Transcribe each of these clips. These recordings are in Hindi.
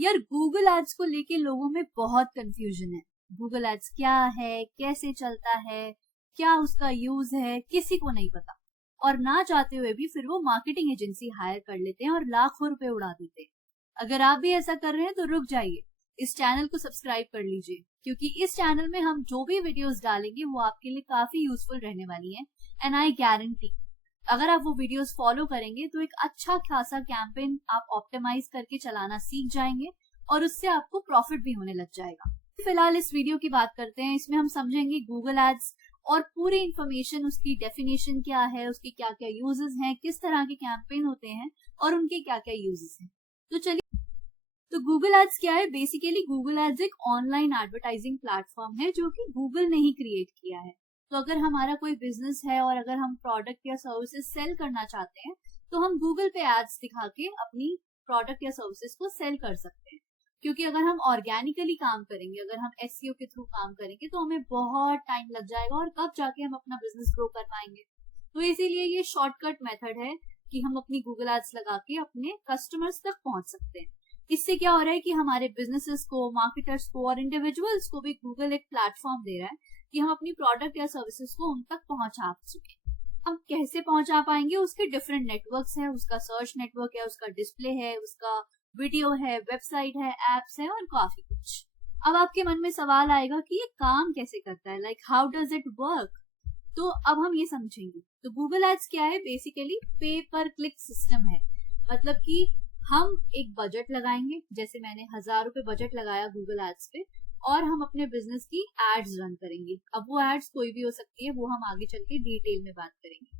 यार गूगल एड्स को लेके लोगों में बहुत कंफ्यूजन है। गूगल एड्स क्या है, कैसे चलता है, क्या उसका यूज है, किसी को नहीं पता। और ना चाहते हुए भी फिर वो मार्केटिंग एजेंसी हायर कर लेते हैं और लाखों रुपए उड़ा देते हैं। अगर आप भी ऐसा कर रहे हैं तो रुक जाइए, इस चैनल को सब्सक्राइब कर लीजिए, क्योंकि इस चैनल में हम जो भी वीडियोस डालेंगे वो आपके लिए काफी यूजफुल रहने वाली है। एंड आई गारंटी अगर आप वो वीडियोस फॉलो करेंगे तो एक अच्छा खासा कैंपेन आप ऑप्टिमाइज करके चलाना सीख जाएंगे और उससे आपको प्रॉफिट भी होने लग जाएगा। फिलहाल इस वीडियो की बात करते हैं। इसमें हम समझेंगे गूगल एड्स और पूरी इंफॉर्मेशन, उसकी डेफिनेशन क्या है, उसके क्या क्या यूजेस हैं, किस तरह के कैंपेन होते हैं और उनके क्या क्या यूजेस हैं। तो चलिए, तो गूगल एड्स क्या है? बेसिकली गूगल एड्स एक ऑनलाइन एडवर्टाइजिंग प्लेटफॉर्म है जो कि गूगल ने ही क्रिएट किया है। तो अगर हमारा कोई बिजनेस है और अगर हम प्रोडक्ट या सर्विसेज सेल करना चाहते हैं तो हम गूगल पे एड्स दिखा के अपनी प्रोडक्ट या सर्विसेज को सेल कर सकते हैं। क्योंकि अगर हम ऑर्गेनिकली काम करेंगे, अगर हम एसईओ के थ्रू काम करेंगे तो हमें बहुत टाइम लग जाएगा और कब जाके हम अपना बिजनेस ग्रो कर पाएंगे। तो इसीलिए ये शॉर्टकट मेथड है कि हम अपनी गूगल एड्स लगा के अपने कस्टमर्स तक पहुंच सकते हैं। इससे क्या हो रहा है कि हमारे बिजनेसेस को, मार्केटर्स को और इंडिविजुअल्स को भी गूगल एक प्लेटफॉर्म दे रहा है कि हम अपनी प्रोडक्ट या सर्विसेज को उन तक पहुंचा सके। हम कैसे पहुंचा पाएंगे? उसके डिफरेंट नेटवर्क्स हैं, उसका सर्च नेटवर्क है, उसका डिस्प्ले है, उसका वीडियो है, वेबसाइट है, एप्स है और काफी कुछ। अब आपके मन में सवाल आएगा कि ये काम कैसे करता है, like how does it work? तो अब हम ये समझेंगे। तो गूगल एड्स क्या है? बेसिकली पे पर क्लिक सिस्टम है। मतलब कि हम एक बजट लगाएंगे, जैसे मैंने 1000 रुपए बजट लगाया गूगल एड्स पे और हम अपने बिजनेस की एड्स रन करेंगे। अब वो एड्स कोई भी हो सकती है, वो हम आगे चल के डिटेल में बात करेंगे।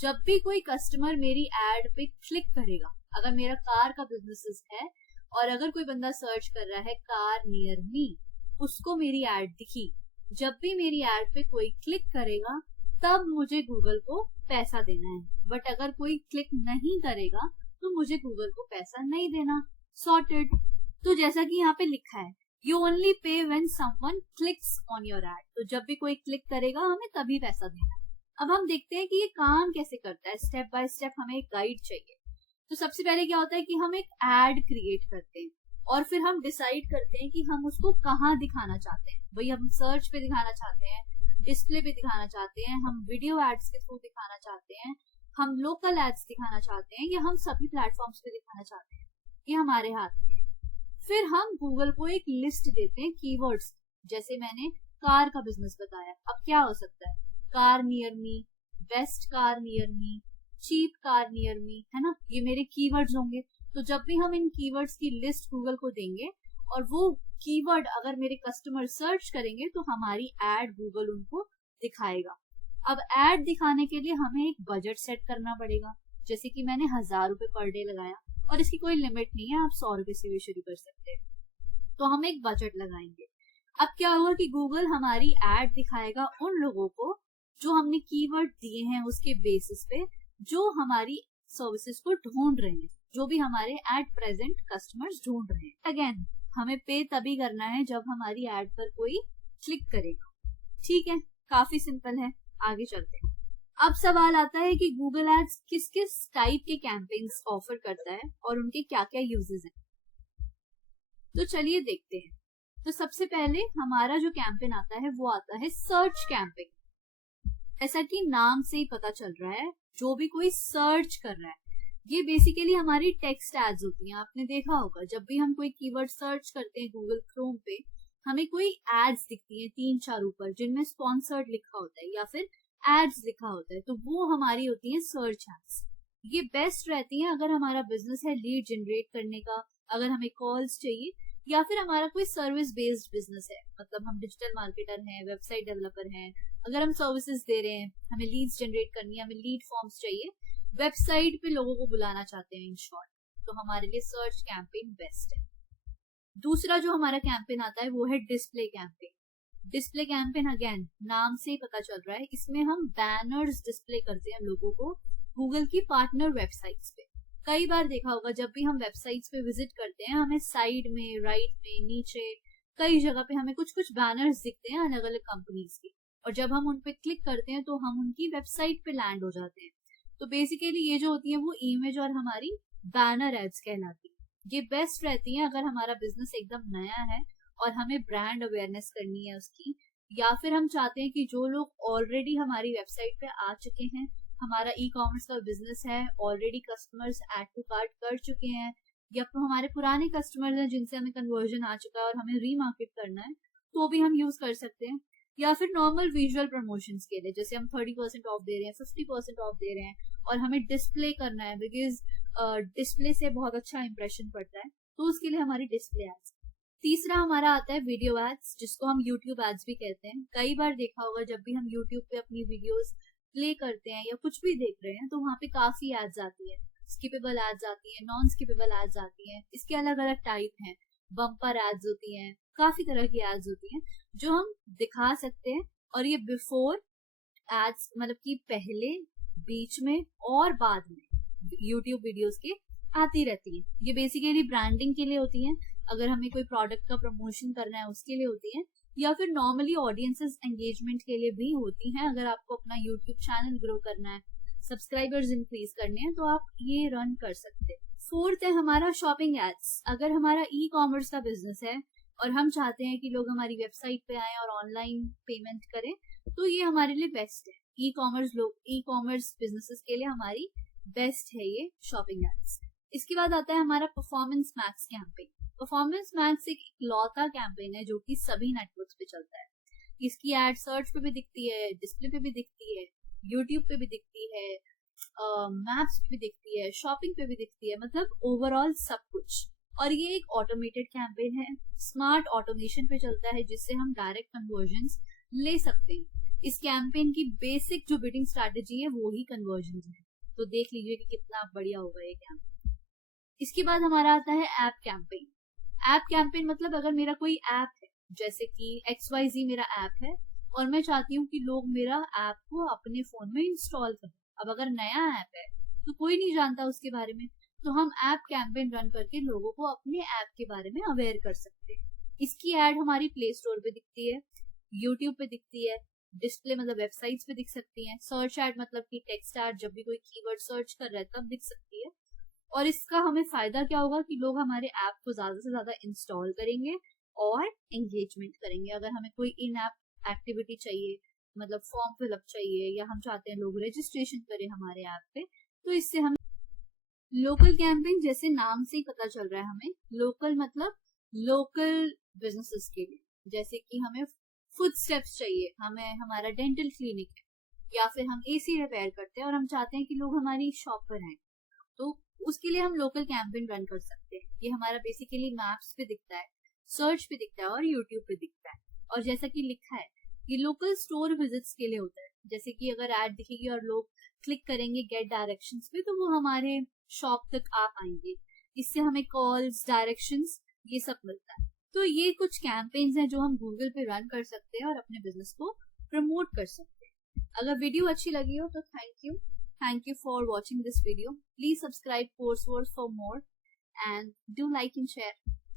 जब भी कोई कस्टमर मेरी एड पे क्लिक करेगा, अगर मेरा कार का बिजनेस है और अगर कोई बंदा सर्च कर रहा है कार नियर मी, उसको मेरी एड दिखी, जब भी मेरी एड पे कोई क्लिक करेगा तब मुझे गूगल को पैसा देना है। बट अगर कोई क्लिक नहीं करेगा तो मुझे गूगल को पैसा नहीं देना। सॉर्टेड। तो जैसा कि यहाँ पे लिखा है, you only pay when someone clicks on your add. तो जब भी कोई क्लिक करेगा हमें तभी पैसा देना है। अब हम देखते हैं कि ये काम कैसे करता है। स्टेप बाय स्टेप हमें एक गाइड चाहिए। तो सबसे पहले क्या होता है कि हम एक एड क्रिएट करते हैं और फिर हम डिसाइड करते हैं कि हम उसको कहाँ दिखाना चाहते हैं। भाई हम सर्च पे दिखाना चाहते हैं, डिस्प्ले पे दिखाना चाहते हैं, हम वीडियो एड्स के थ्रू दिखाना चाहते हैं, हम लोकल एड्स दिखाना चाहते हैं या हम सभी प्लेटफॉर्म्स पे दिखाना चाहते हैं, ये हमारे हाथ में। फिर हम गूगल को एक लिस्ट देते हैं कीवर्ड्स। जैसे मैंने कार का बिजनेस बताया, अब क्या हो सकता है? Car near me, best car near me, cheap car near me, है ना? ये मेरे कीवर्ड्स होंगे। तो जब भी हम इन कीवर्ड्स की लिस्ट गूगल को देंगे और वो कीवर्ड अगर मेरे कस्टमर सर्च करेंगे तो हमारी एड गूगल उनको दिखाएगा। अब एड दिखाने के लिए हमें एक बजट सेट करना पड़ेगा। जैसे कि मैंने 1000 रुपए पर डे लगाया और इसकी कोई लिमिट नहीं है, आप 100 रुपए से भी शुरू कर सकते हैं। तो हम एक बजट लगाएंगे। अब क्या होगा कि गूगल हमारी एड दिखाएगा उन लोगों को जो हमने कीवर्ड दिए हैं उसके बेसिस पे, जो हमारी सर्विसेज को ढूंढ रहे हैं, जो भी हमारे एट प्रेजेंट कस्टमर्स ढूंढ रहे हैं। अगेन हमें पे तभी करना है जब हमारी एड पर कोई क्लिक करेगा। ठीक है, काफी सिंपल है। आगे चलते हैं। अब सवाल आता है कि गूगल एड्स किस किस टाइप के कैंपेन्स ऑफर करता है और उनके क्या क्या यूजेस हैं। तो चलिए देखते हैं। तो सबसे पहले हमारा जो कैंपेन आता है वो आता है सर्च कैंपेन। ऐसा कि नाम से ही पता चल रहा है, जो भी कोई सर्च कर रहा है। ये बेसिकली हमारी टेक्स्ट एड्स होती हैं। आपने देखा होगा जब भी हम कोई कीवर्ड सर्च करते हैं गूगल क्रोम पे, हमें कोई एड्स दिखती हैं 3-4 ऊपर, जिनमें स्पॉन्सर्ड लिखा होता है या फिर एड्स लिखा होता है। तो वो हमारी होती है सर्च एड्स। ये बेस्ट रहती हैं अगर हमारा बिजनेस है लीड जनरेट करने का, अगर हमें कॉल्स चाहिए या फिर हमारा कोई सर्विस बेस्ड बिजनेस है, मतलब हम डिजिटल मार्केटर हैं, वेबसाइट डेवलपर हैं, अगर हम सर्विसेज दे रहे हैं, हमें लीड्स जनरेट करनी है, हमें लीड फॉर्म्स चाहिए, वेबसाइट पे लोगों को बुलाना चाहते हैं इन शॉर्ट, तो हमारे लिए सर्च कैंपेन बेस्ट है। दूसरा जो हमारा कैंपेन आता है वो है display campaign. Display campaign again नाम से ही पता चल रहा है, इसमें हम बैनर्स डिस्प्ले करते हैं लोगों को गूगल की पार्टनर वेबसाइट्स पे। कई बार देखा होगा जब भी हम वेबसाइट्स पे विजिट करते हैं, हमें साइड में, राइट में, नीचे कई जगह पे हमें कुछ कुछ बैनर्स दिखते हैं अलग अलग कंपनीज के, और जब हम उन पे क्लिक करते हैं तो हम उनकी वेबसाइट पे लैंड हो जाते हैं। तो बेसिकली ये जो होती है वो इमेज और हमारी बैनर एड्स कहलाती है। ये बेस्ट रहती है अगर हमारा बिजनेस एकदम नया है और हमें ब्रांड अवेयरनेस करनी है उसकी, या फिर हम चाहते हैं कि जो लोग ऑलरेडी हमारी वेबसाइट पे आ चुके हैं, हमारा ई कॉमर्स का बिजनेस है, already customers add to cart कर चुके हैं, या फिर हमारे पुराने कस्टमर्स हैं जिनसे हमें कन्वर्जन आ चुका है और हमें रीमार्केट करना है, तो भी हम यूज कर सकते हैं। या फिर नॉर्मल विजुअल प्रमोशंस के लिए, जैसे हम 30% ऑफ दे रहे हैं, 50% ऑफ दे रहे हैं और हमें डिस्प्ले करना है, बिकॉज डिस्प्ले से बहुत अच्छा इंप्रेशन पड़ता है, तो उसके लिए हमारी डिस्प्ले एड्स। तीसरा हमारा आता है वीडियो एड्स, जिसको हम यूट्यूब एड्स भी कहते हैं। कई बार देखा होगा जब भी हम यूट्यूब पे अपनी वीडियोस प्ले करते हैं या कुछ भी देख रहे हैं, तो वहाँ पे काफी एड्स आती है, स्किपेबल एड्स आती है, नॉन स्किपेबल एड्स आती है। इसके अलग अलग टाइप हैं, बम्पर एड्स होती हैं, काफी तरह की एड्स होती हैं जो हम दिखा सकते हैं। और ये बिफोर एड्स मतलब कि पहले, बीच में और बाद में यूट्यूब वीडियोस के आती रहती है। ये बेसिकली ब्रांडिंग के लिए होती हैं, अगर हमें कोई प्रोडक्ट का प्रमोशन करना है उसके लिए होती है, या फिर नॉर्मली ऑडियंसेस एंगेजमेंट के लिए भी होती हैं। अगर आपको अपना यूट्यूब चैनल ग्रो करना है, सब्सक्राइबर्स इंक्रीज करने हैं, तो आप ये रन कर सकते हैं। फोर्थ है हमारा शॉपिंग एड्स। अगर हमारा ई कॉमर्स का बिजनेस है और हम चाहते हैं कि लोग हमारी वेबसाइट पे आए और ऑनलाइन पेमेंट करें, तो ये हमारे लिए बेस्ट है। ई कॉमर्स बिजनेसेस के लिए हमारी बेस्ट है ये शॉपिंग एड्स। इसके बाद आता है हमारा performance max campaign. Performance max एक इकलौता कैंपेन है जो कि सभी नेटवर्क्स पे चलता है। इसकी एड सर्च पे भी दिखती है, डिस्प्ले पे भी दिखती है, यूट्यूब पे भी दिखती है, मैप्स पे भी दिखती है, शॉपिंग पे भी दिखती है, मतलब ओवरऑल सब कुछ। और ये एक ऑटोमेटेड कैंपेन है, स्मार्ट ऑटोमेशन पे चलता है, जिससे हम डायरेक्ट कन्वर्जन ले सकते हैं। इस कैंपेन की बेसिक जो बिडिंग स्ट्रैटेजी है वो ही कन्वर्जन है, तो देख लीजिए कि कितना बढ़िया होगा ये कैंपेन। इसके बाद हमारा आता है ऐप कैंपेन। ऐप कैंपेन मतलब अगर मेरा कोई ऐप है, जैसे कि XYZ मेरा ऐप है और मैं चाहती हूँ कि लोग मेरा ऐप को अपने फोन में इंस्टॉल करें। अब अगर नया ऐप है तो कोई नहीं जानता उसके बारे में, तो हम ऐप कैंपेन रन करके लोगों को अपने ऐप के बारे में अवेयर कर सकते हैं। इसकी एड हमारी प्ले स्टोर पे दिखती है, यूट्यूब पे दिखती है, डिस्प्ले मतलब वेबसाइट्स पे दिख सकती है, सर्च एड मतलब कि टेक्स्ट एड जब भी कोई कीवर्ड सर्च कर रहा है तब दिख सकती है। और इसका हमें फायदा क्या होगा कि लोग हमारे ऐप को ज्यादा से ज्यादा इंस्टॉल करेंगे और एंगेजमेंट करेंगे। अगर हमें कोई इन ऐप एक्टिविटी चाहिए, मतलब फॉर्म फिलअप चाहिए, या हम चाहते हैं लोग रजिस्ट्रेशन करें हमारे ऐप पे, तो इससे हम लोकल कैंपेन, जैसे नाम से ही पता चल रहा है हमें, लोकल मतलब लोकल बिजनेसेस के लिए। जैसे कि हमें फूड स्टेप्स चाहिए, हमें हमारा डेंटल क्लिनिक है, या फिर हम AC रिपेयर करते हैं और हम चाहते हैं कि लोग हमारी शॉप पर आए, तो उसके लिए हम लोकल कैंपेन रन कर सकते हैं। ये हमारा बेसिकली मैप्स पे दिखता है, सर्च पे दिखता है और यूट्यूब पे दिखता है। और जैसा कि लिखा है, ये लोकल स्टोर विजिट्स के लिए होता है। जैसे कि अगर ऐड दिखेगी और लोग क्लिक करेंगे गेट डायरेक्शंस पे, तो वो हमारे शॉप तक आ पाएंगे। इससे हमें कॉल्स, डायरेक्शंस, ये सब मिलता है। तो ये कुछ कैंपेन्स हैं जो हम गूगल पे रन कर सकते हैं और अपने बिजनेस को प्रमोट कर सकते हैं। अगर वीडियो अच्छी लगी हो तो Thank you for watching this video. Please subscribe Course Wars for more and do like and share.